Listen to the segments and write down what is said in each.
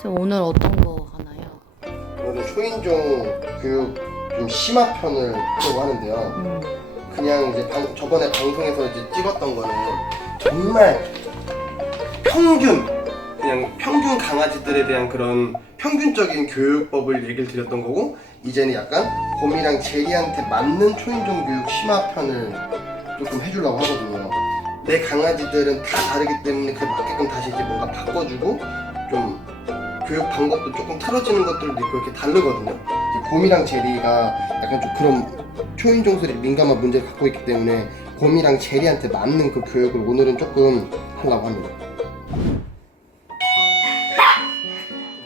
지금 오늘 어떤 거 하나요? 오늘 초인종 교육 좀 심화 편을 하려고 하는데요. 그냥 이제 저번에 방송에서 이제 찍었던 거는 정말 그냥 평균 강아지들에 대한 그런 평균적인 교육법을 얘기를 드렸던 거고, 이제는 약간 곰이랑 제리한테 맞는 초인종 교육 심화 편을 조금 해주려고 하거든요. 내 강아지들은 다 다르기 때문에 그에 맞게끔 다시 이제 뭔가 바꿔주고, 좀 교육 방법도 조금 틀어지는 것들도 있고 이렇게 다르거든요. 이제 곰이랑 제리가 약간 좀 그런 초인종 소리에 민감한 문제를 갖고 있기 때문에 곰이랑 제리한테 맞는 그 교육을 오늘은 조금 하려고 합니다.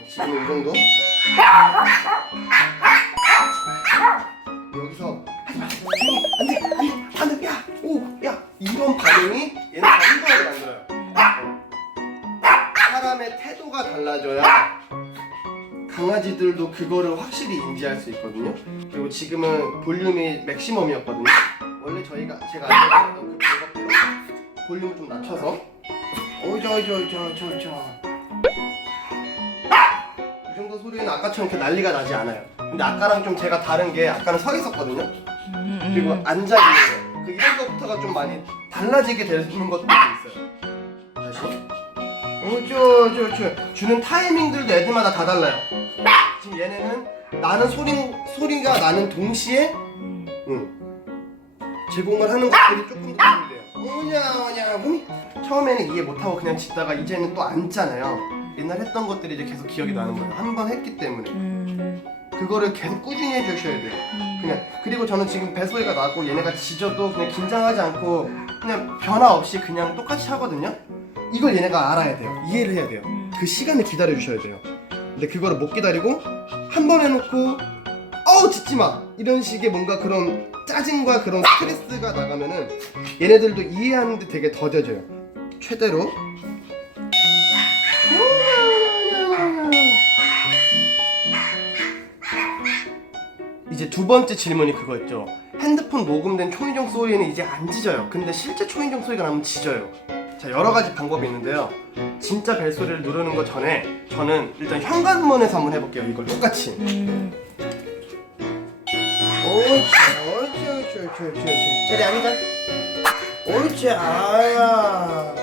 지금은 이 정도? 여기서 안돼 야 이런 반응이 얘는 더 행동하게 만들어요. 사람의 태도가 달라져야 강아지들도 그거를 확실히 인지할 수 있거든요. 그리고 지금은 볼륨이 맥시멈이었거든요. 원래 제가 알려드렸던 그 방법대로 볼륨을 좀 낮춰서 이 정도 소리는 아까처럼 이렇게 난리가 나지 않아요. 근데 아까랑 좀 제가 다른 게, 아까는 서 있었거든요. 그리고 앉아 있는 거, 이런 것부터가 좀 많이 달라지게 되는 것도 있어요. 다시 주는 타이밍들도 애들마다 다 달라요. 지금 얘네는 나는 소리가 나는 동시에 제공을 하는 것들이 조금 더 도움이 돼요. 오냐 처음에는 이해 못하고 그냥 짖다가 이제는 또 앉잖아요. 옛날 했던 것들이 이제 계속 기억이 나는 거예요. 한 번 했기 때문에. 그거를 계속 꾸준히 해주셔야 돼요. 그리고 저는 지금 배소리가 나고 얘네가 짖어도 그냥 긴장하지 않고 그냥 변화 없이 그냥 똑같이 하거든요. 이걸 얘네가 알아야 돼요. 이해를 해야 돼요. 그 시간을 기다려 주셔야 돼요. 근데 그거를 못 기다리고 한 번 해놓고 짖지 마! 이런 식의 뭔가 그런 짜증과 그런 스트레스가 나가면은 얘네들도 이해하는데 되게 더뎌져요. 최대로 이제 두 번째 질문이 그거였죠. 핸드폰 녹음된 초인종 소리는 이제 안 짖어요. 근데 실제 초인종 소리가 나면 짖어요. 자, 여러 가지 방법이 있는데요. 진짜 벨소리를 누르는 것 전에 저는 일단 현관문에서 한번 해볼게요. 이걸 똑같이. 옳지. 자리 앉아. 옳지. 아야.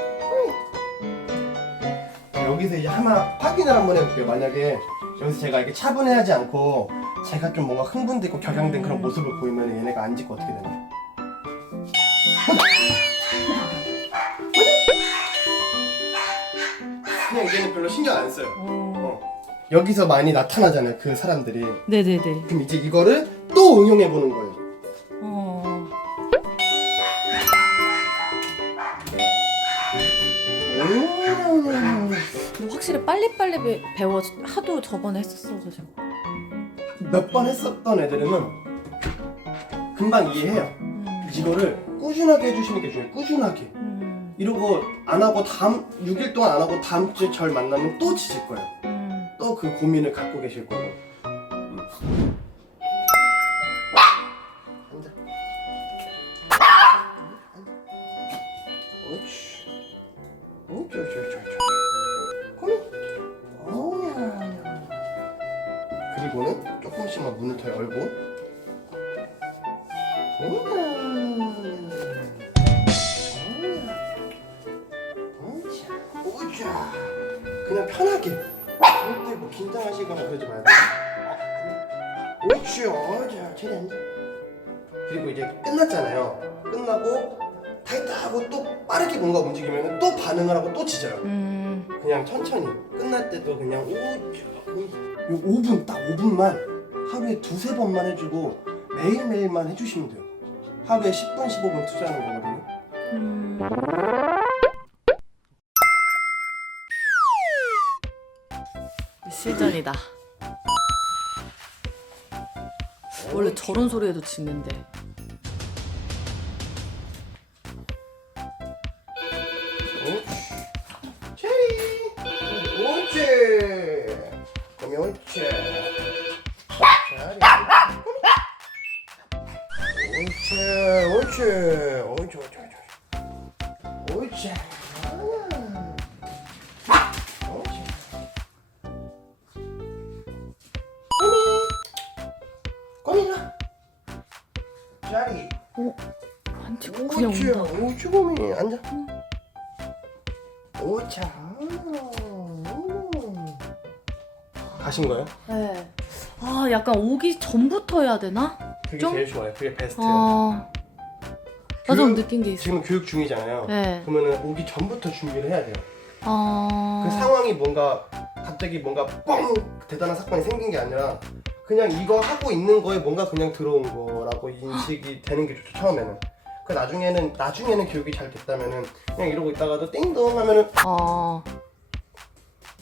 여기서 이제 하나 확인을 한번 해볼게요. 만약에 여기서 제가 이렇게 차분해하지 않고 제가 좀 뭔가 흥분되고 격양된 그런 모습을 보이면 얘네가 안 짖고 어떻게 되나요? 그냥 이제는 별로 신경 안 써요. 여기서 많이 나타나잖아요, 그 사람들이. 네네네. 그럼 이제 이거를 또 응용해 보는 거예요. 근데 확실히 빨리빨리 배워 하도 저번에 했었어가지고. 몇 번 했었던 애들은 금방 이해해요. 이거를 꾸준하게 해주시는 게 중요해요. 꾸준하게. 이러고 안 하고 6일 동안 안 하고 다음 주에 절 만나면 또 짖을 거예요. 또 그 고민을 갖고 계실 거고. 앉아. 옳지. 그리고는 조금씩만 문을 더 열고. 오자. 그냥 편하게. 절대 뭐 긴장하시거나 그러지 말고. 옳지. 오자. 저리 앉아. 그리고 이제 끝났잖아요. 끝나고 다 했다 하고 또 빠르게 뭔가 움직이면 또 반응을 하고 또 짖어요. 그냥 천천히. 끝날 때도 그냥 오자. 5분, 딱 5분만 하루에 2-3번만 해주고 매일매일만 해주시면 돼요. 하루에 10분, 15분 투자하는 거거든요. 실전이다. 원래 저런 소리에도 짖는데. 체리! 옳지! 그럼 옳지! 옳지. 그냥 그렇지. 온다. 옳지 봄이 앉아. 응. 오차. 가신 거예요? 네. 아 약간 오기 전부터 해야 되나? 그게 좀? 제일 좋아요. 그게 베스트예요. 아. 나 좀 교육- 느낀 게 있어. 지금 교육 중이잖아요. 네. 그러면은 오기 전부터 준비를 해야 돼요. 아. 그 상황이 뭔가 갑자기 뭔가 뻥 대단한 사건이 생긴 게 아니라 그냥 이거 하고 있는 거에 뭔가 그냥 들어온 거라고 인식이 되는 게 좋죠 처음에는. 그 나중에는 교육이 잘 됐다면은 그냥 이러고 있다가도 띵동 하면은 아.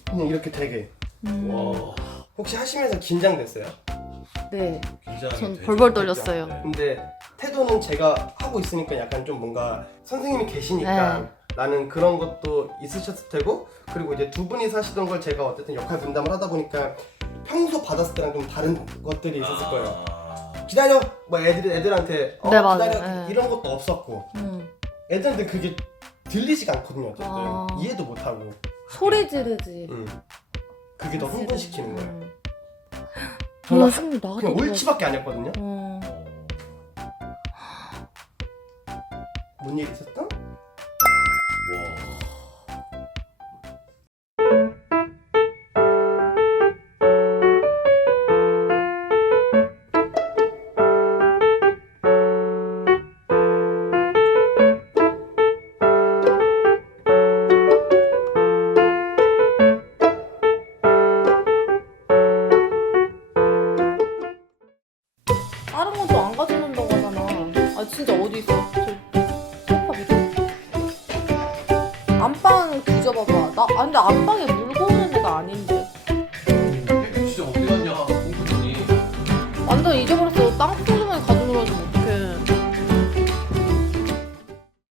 그냥 이렇게 되게. 음. 혹시 하시면서 긴장됐어요? 네. 긴장이 전 되죠. 벌벌 떨렸어요. 네. 근데 태도는 제가 하고 있으니까 약간 좀 뭔가 선생님이 계시니까 네. 나는 그런 것도 있으셨을 테고, 그리고 이제 두 분이서 하시던 걸 제가 어쨌든 역할 분담을 하다 보니까 평소 받았을 때랑 좀 다른 것들이 있었을 거예요. 기다려! 뭐 애들한테 네, 맞아요. 기다려! 네. 이런 것도 없었고 애들한테 그게 들리지가 않거든요. 어쨌든 아. 이해도 못하고. 소리 지르지. 그게 더 흥분시키는 거예요. 저는 저는 숨이 나가도 그냥 옳지밖에 아니었거든요. 뭔 일 있었던? 와. 다른 건 좀 안 가져놓는다고 하잖아. 아 진짜 어디 있어? 소파 밑에. 안방 뒤져봐봐. 근데 안방에